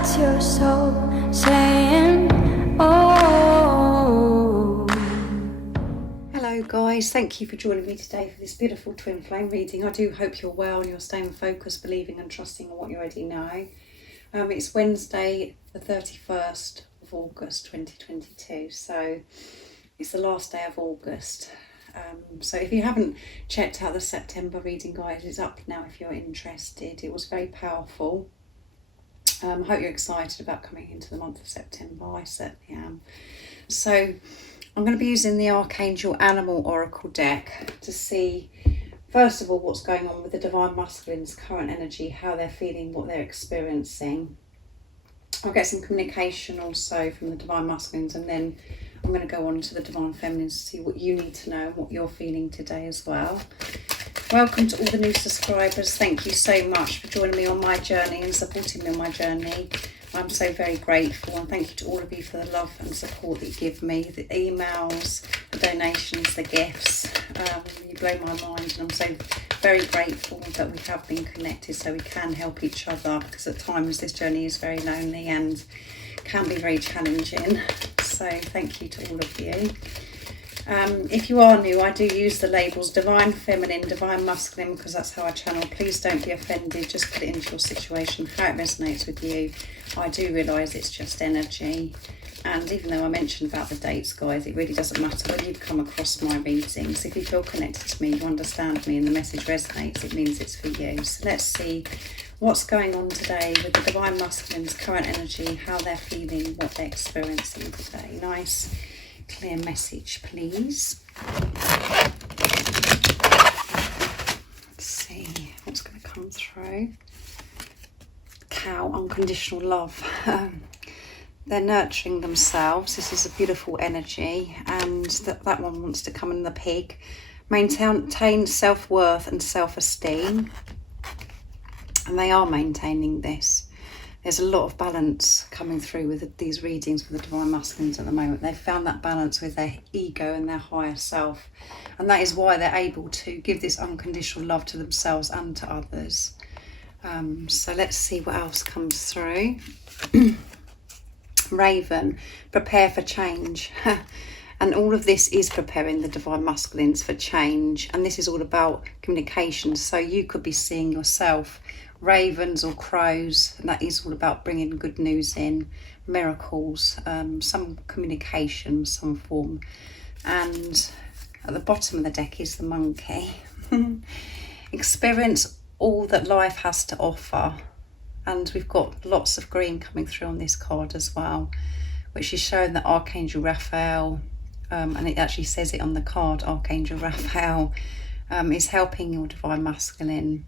That's your soul saying, oh. Hello guys, thank you for joining me today for this beautiful twin flame reading. I do hope you're well and you're staying focused, believing and trusting in what you already know. It's Wednesday the 31st of August 2022, so it's the last day of August. So if you haven't checked out the September reading, guys, it's up now if you're interested. It was very powerful. I hope you're excited about coming into the month of September. I certainly am. So I'm going to be using the Archangel Animal Oracle deck to see, first of all, what's going on with the Divine Masculine's current energy, how they're feeling, what they're experiencing. I'll get some communication also from the Divine Masculines, and then I'm going to go on to the Divine Feminines to see what you need to know and what you're feeling today as well. Welcome to all the new subscribers. Thank you so much for joining me on my journey and supporting me on my journey. I'm so very grateful, and thank you to all of you for the love and support that you give me, the emails, the donations, the gifts. You blow my mind, and I'm so very grateful that we have been connected so we can help each other, because at times this journey is very lonely and can be very challenging. So thank you to all of you. If you are new, I do use the labels Divine Feminine, Divine Masculine, because that's how I channel. Please don't be offended, just put it into your situation, how it resonates with you. I do realise it's just energy, and even though I mentioned about the dates, guys, it really doesn't matter when you've come across my readings. If you feel connected to me, you understand me and the message resonates, it means it's for you. So let's see what's going on today with the Divine Masculine's current energy, how they're feeling, what they're experiencing today. Nice clear message, please. Let's see what's going to come through. Cow, unconditional love. They're nurturing themselves. This is a beautiful energy, and that one wants to come in the pig. Maintain self-worth and self-esteem, and they are maintaining this. There's a lot of balance coming through with these readings with the Divine Masculines at the moment. They've found that balance with their ego and their higher self. And that is why they're able to give this unconditional love to themselves and to others. So let's see what else comes through. Raven, prepare for change. And all of this is preparing the Divine Masculines for change. And this is all about communication. So you could be seeing yourself ravens or crows, and that is all about bringing good news in, miracles, some communication, some form. And at the bottom of the deck is the monkey. Experience all that life has to offer, and we've got lots of green coming through on this card as well, which is showing that Archangel Raphael, and it actually says it on the card, Archangel Raphael is helping your Divine Masculine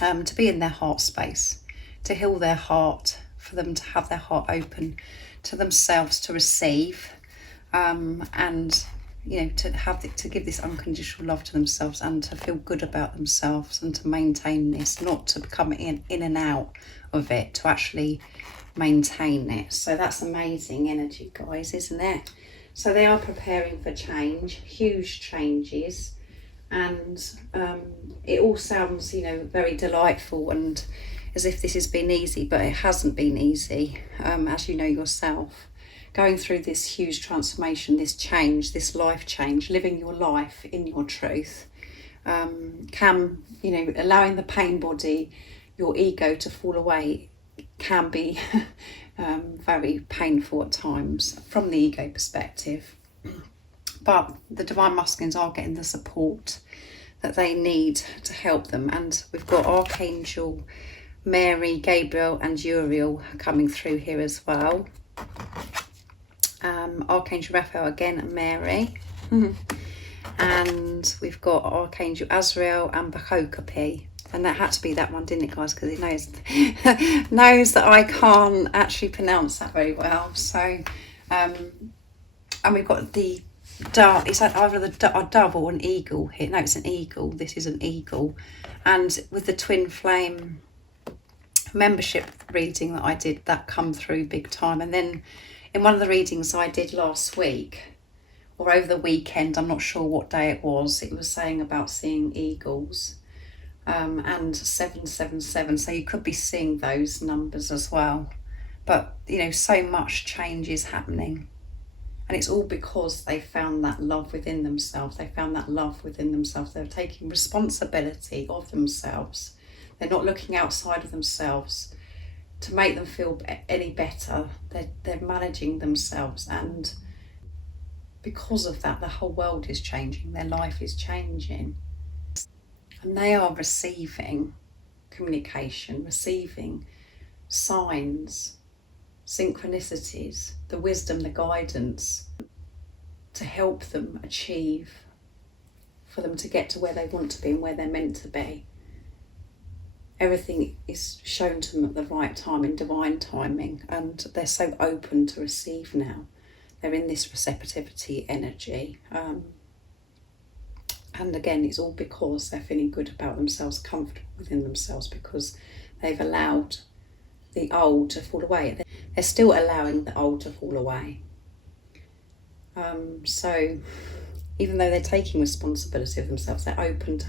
to be in their heart space, to heal their heart, for them to have their heart open to themselves to receive, and you know, to give this unconditional love to themselves and to feel good about themselves and to maintain this, not to become in and out of it, to actually maintain it. So that's amazing energy, guys, isn't it? So they are preparing for change, huge changes. And it all sounds, you know, very delightful and as if this has been easy, but it hasn't been easy, as you know yourself. Going through this huge transformation, this change, this life change, living your life in your truth, can, you know, allowing the pain body, your ego to fall away can be very painful at times from the ego perspective. But the Divine Masculines are getting the support that they need to help them. And we've got Archangel Mary, Gabriel and Uriel coming through here as well. Archangel Raphael again and Mary. And we've got Archangel Azrael and Bahokapi. And that had to be that one, didn't it, guys? Because it knows that I can't actually pronounce that very well. So, and we've got the dove. It's like either a dove or an eagle here. No, it's an eagle. This is an eagle. And with the twin flame membership reading that I did, that come through big time. And then in one of the readings I did last week, or over the weekend, I'm not sure what day it was saying about seeing eagles. and 777. So you could be seeing those numbers as well. But, you know, so much change is happening. And it's all because they found that love within themselves. They found that love within themselves. They're taking responsibility of themselves. They're not looking outside of themselves to make them feel any better. They're managing themselves. And because of that, the whole world is changing. Their life is changing. And they are receiving communication, receiving signs, synchronicities, the wisdom, the guidance to help them achieve, for them to get to where they want to be and where they're meant to be. Everything is shown to them at the right time, in divine timing, and they're so open to receive now. They're in this receptivity energy. And again, it's all because they're feeling good about themselves, comfortable within themselves, because they've allowed the old to fall away. They're still allowing the old to fall away. So even though they're taking responsibility of themselves, they're open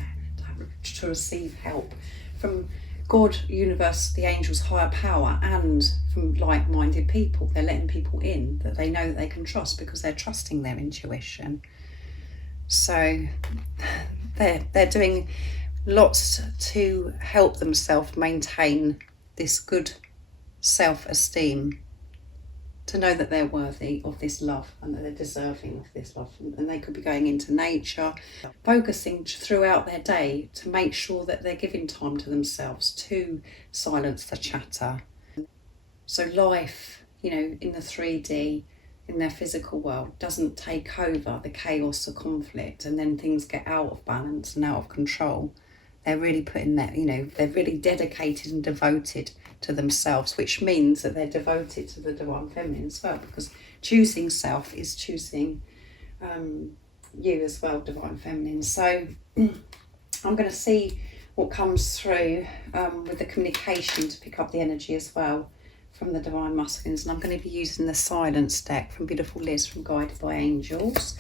to receive help from God, universe, the angels, higher power, and from like-minded people. They're letting people in that they know that they can trust, because they're trusting their intuition. So they're doing lots to help themselves maintain this good self-esteem, to know that they're worthy of this love and that they're deserving of this love. And they could be going into nature, focusing throughout their day to make sure that they're giving time to themselves to silence the chatter. So life, you know, in the 3D, in their physical world, doesn't take over the chaos or conflict, and then things get out of balance and out of control. They're really putting that, you know, they're really dedicated and devoted to themselves, which means that they're devoted to the divine feminine as well, because choosing self is choosing you as well, divine feminine. So I'm going to see what comes through with the communication to pick up the energy as well from the divine masculines, and I'm going to be using the silence deck from beautiful Liz from Guided by Angels.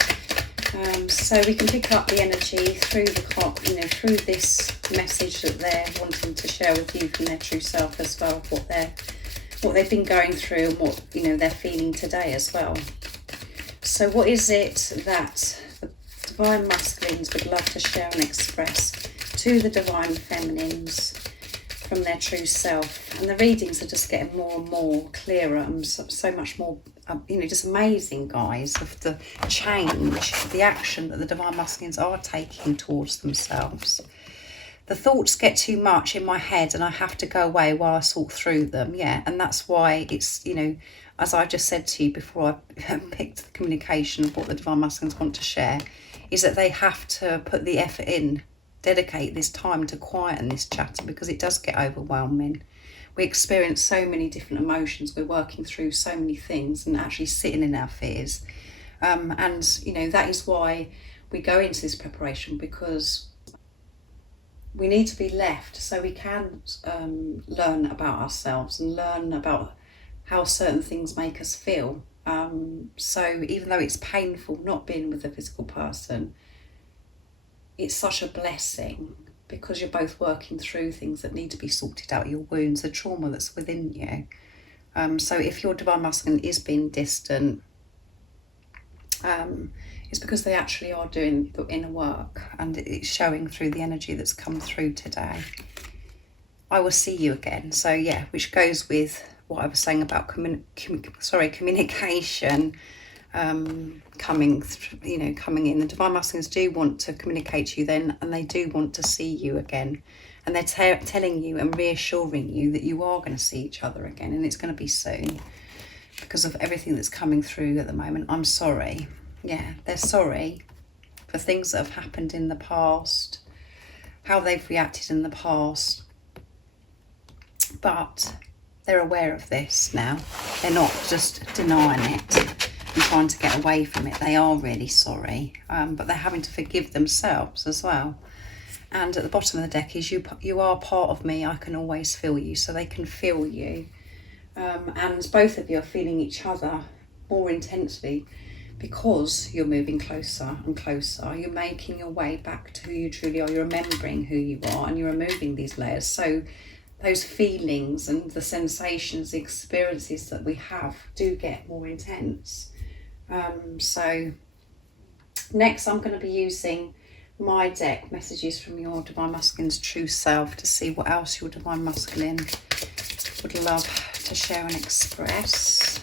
So we can pick up the energy through through this message that they're wanting to share with you from their true self as well, what they've been going through and what, you know, they're feeling today as well. So what is it that the divine masculines would love to share and express to the divine feminines from their true self? And the readings are just getting more and more clearer and so much more, you know, just amazing, guys, of the change, the action that the divine masculines are taking towards themselves. The thoughts get too much in my head and I have to go away while I sort through them. Yeah, and that's why it's, you know, as I just said to you before I picked the communication of what the divine masculines want to share, is that they have to put the effort in, dedicate this time to quieten this chatter, because it does get overwhelming. We experience so many different emotions, we're working through so many things and actually sitting in our fears. And, you know, that is why we go into this preparation, because we need to be left so we can learn about ourselves and learn about how certain things make us feel. So even though it's painful not being with a physical person, it's such a blessing, because you're both working through things that need to be sorted out, your wounds, the trauma that's within you. So if your divine masculine is being distant, it's because they actually are doing the inner work, and it's showing through the energy that's come through today. I will see you again. So yeah, which goes with what I was saying about communication. Coming in. The divine masculines do want to communicate to you then, and they do want to see you again, and they're telling you and reassuring you that you are going to see each other again, and it's going to be soon, because of everything that's coming through at the moment. I'm sorry. Yeah, they're sorry for things that have happened in the past, how they've reacted in the past, but they're aware of this now. They're not just denying it and trying to get away from it. They are really sorry, but they're having to forgive themselves as well. And at the bottom of the deck is you are part of me, I can always feel you. So they can feel you, and both of you are feeling each other more intensely, because you're moving closer and closer. You're making your way back to who you truly are. You're remembering who you are, and you're removing these layers. So those feelings and the sensations, the experiences that we have do get more intense. So next I'm going to be using my deck, Messages from Your Divine Masculine's True Self, to see what else your Divine Masculine would love to share and express.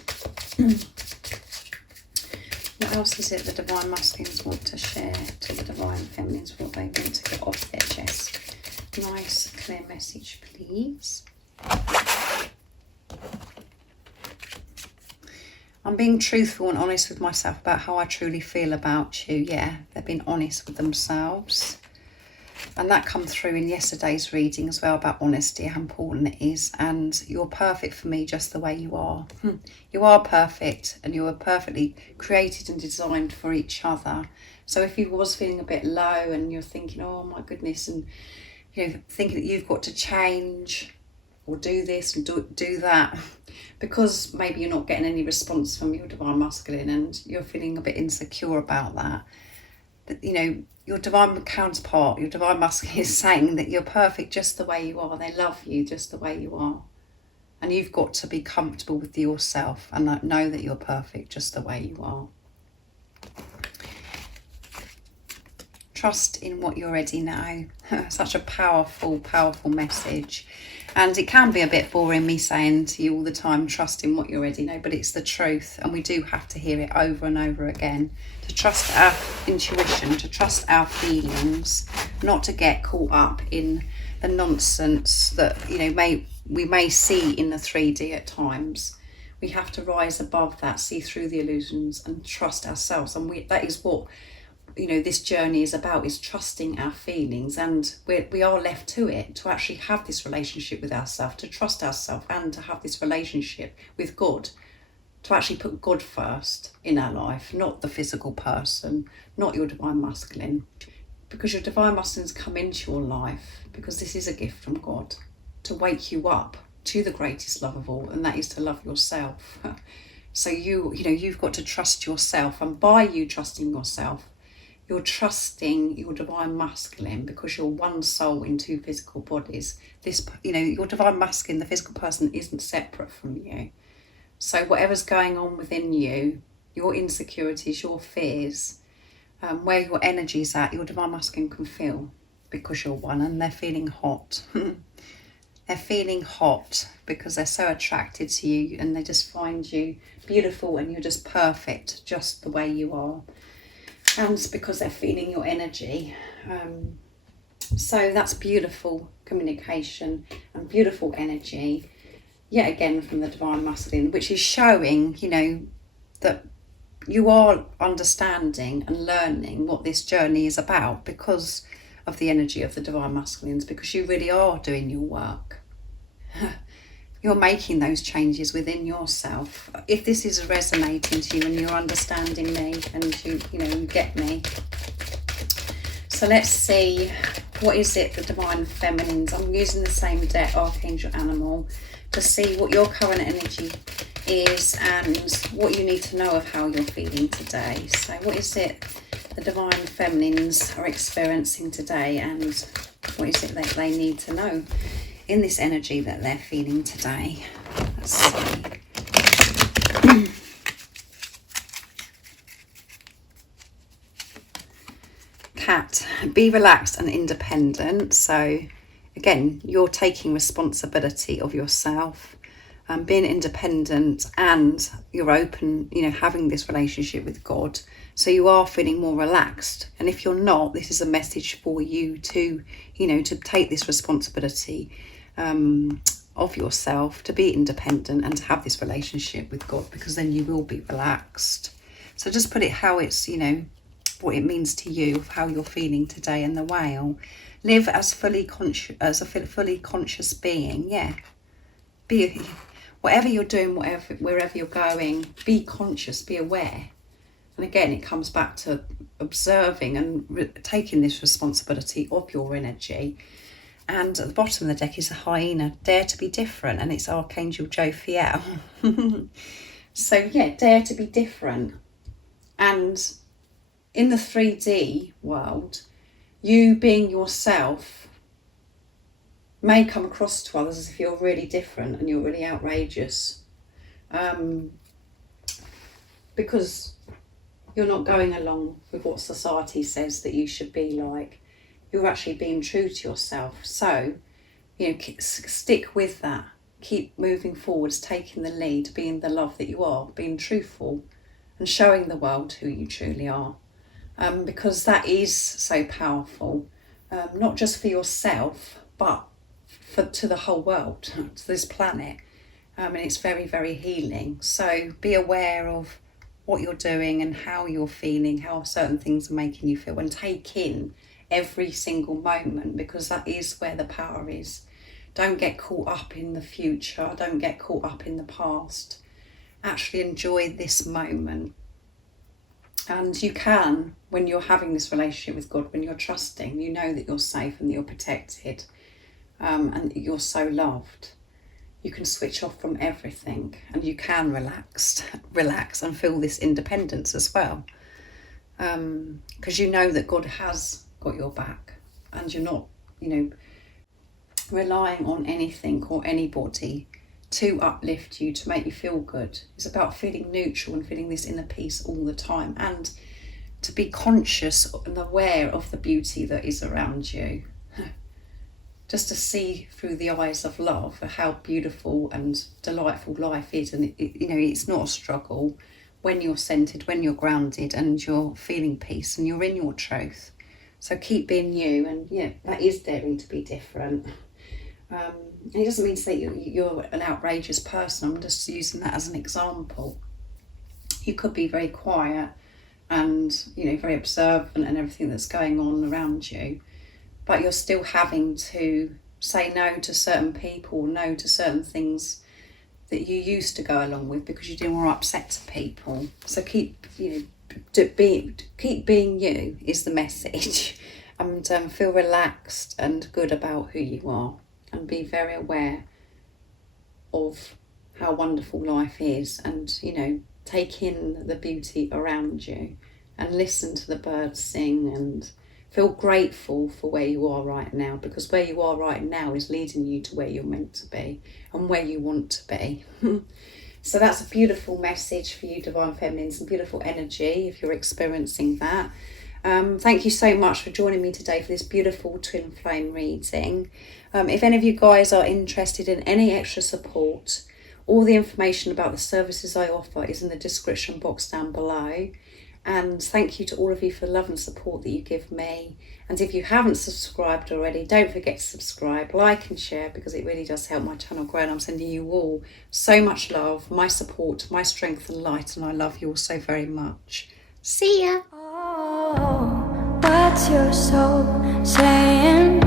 What else is it the Divine Masculines want to share to the Divine Feminines, what they want to get off their chest? Nice, clear message, please. I'm being truthful and honest with myself about how I truly feel about you. Yeah, they've been honest with themselves. And that come through in yesterday's reading as well, about honesty, how important it is. And you're perfect for me just the way you are. You are perfect, and you are perfectly created and designed for each other. So if you was feeling a bit low and you're thinking, oh my goodness, and thinking that you've got to change or do this and do that, because maybe you're not getting any response from your Divine Masculine and you're feeling a bit insecure about that, your divine counterpart, your Divine Masculine, is saying that you're perfect just the way you are. They love you just the way you are. And you've got to be comfortable with yourself and know that you're perfect just the way you are. Trust in what you already know. Such a powerful, powerful message. And it can be a bit boring, me saying to you all the time, trust in what you already know, but it's the truth. And we do have to hear it over and over again. To trust our intuition, to trust our feelings, not to get caught up in the nonsense that, we may see in the 3D at times. We have to rise above that, see through the illusions and trust ourselves. And that is what this journey is about, is trusting our feelings, and we are left to it, to actually have this relationship with ourselves, to trust ourselves, and to have this relationship with God, to actually put God first in our life, not the physical person, not your Divine Masculine, because your Divine Masculines come into your life because this is a gift from God to wake you up to the greatest love of all, and that is to love yourself. So you've got to trust yourself, and by you trusting yourself, you're trusting your Divine Masculine, because you're one soul in two physical bodies. Your Divine Masculine, the physical person, isn't separate from you. So whatever's going on within you, your insecurities, your fears, where your energy's at, your Divine Masculine can feel, because you're one, and they're feeling hot. They're feeling hot because they're so attracted to you, and they just find you beautiful, and you're just perfect just the way you are. And it's because they're feeling your energy. So that's beautiful communication and beautiful energy, yet again from the Divine Masculine, which is showing, that you are understanding and learning what this journey is about because of the energy of the Divine Masculines, because you really are doing your work. You're making those changes within yourself. If this is resonating to you and you're understanding me and you get me. So let's see, what is it, the Divine Feminines? I'm using the same deck, Archangel Animal, to see what your current energy is and what you need to know of how you're feeling today. So what is it the Divine Feminines are experiencing today, and what is it that they need to know in this energy that they're feeling today? Let's see. Cat, be relaxed and independent. So again, you're taking responsibility of yourself, being independent, and you're open, having this relationship with God. So you are feeling more relaxed. And if you're not, this is a message for you to, to take this responsibility of yourself, to be independent and to have this relationship with God, because then you will be relaxed. So just put it how it's, what it means to you, of how you're feeling today. And the Whale, live as fully conscious, as a fully conscious being. Yeah, be whatever you're doing, wherever you're going, be conscious, be aware. And again, it comes back to observing and taking this responsibility of your energy. And at the bottom of the deck is a hyena, dare to be different, and it's Archangel Jophiel. So yeah, dare to be different. And in the 3D world, you being yourself may come across to others as if you're really different and you're really outrageous, because you're not going along with what society says that you should be like. You're actually being true to yourself. So, stick with that. Keep moving forwards, taking the lead, being the love that you are, being truthful and showing the world who you truly are. Because that is so powerful, not just for yourself, but to the whole world, to this planet. And it's very, very healing. So be aware of what you're doing and how you're feeling, how certain things are making you feel, and take in every single moment, because that is where the power is. Don't get caught up in the future. Don't get caught up in the past. Actually enjoy this moment. And you can, when you're having this relationship with God, when you're trusting, you know that you're safe and that you're protected, and that you're so loved. You can switch off from everything, and you can relax and feel this independence as well. Because you know that God has got your back, and you're not, relying on anything or anybody to uplift you, to make you feel good. It's about feeling neutral and feeling this inner peace all the time, and to be conscious and aware of the beauty that is around you. Just to see through the eyes of love how beautiful and delightful life is. And it's not a struggle when you're centered, when you're grounded and you're feeling peace and you're in your truth. So keep being you, and that is daring to be different. It doesn't mean to say you're an outrageous person. I'm just using that as an example. You could be very quiet and very observant and everything that's going on around you, but you're still having to say no to certain people, no to certain things that you used to go along with because you didn't want to upset people. So keep being you is the message, and feel relaxed and good about who you are, and be very aware of how wonderful life is, and take in the beauty around you and listen to the birds sing, and feel grateful for where you are right now, because where you are right now is leading you to where you're meant to be and where you want to be. So that's a beautiful message for you, Divine Feminines, some beautiful energy if you're experiencing that. Thank you so much for joining me today for this beautiful twin flame reading. If any of you guys are interested in any extra support, all the information about the services I offer is in the description box down below. And thank you to all of you for the love and support that you give me. And if you haven't subscribed already, don't forget to subscribe, like and share, because it really does help my channel grow. And I'm sending you all so much love, my support, my strength and light. And I love you all so very much. See ya. Oh, what's your soul saying?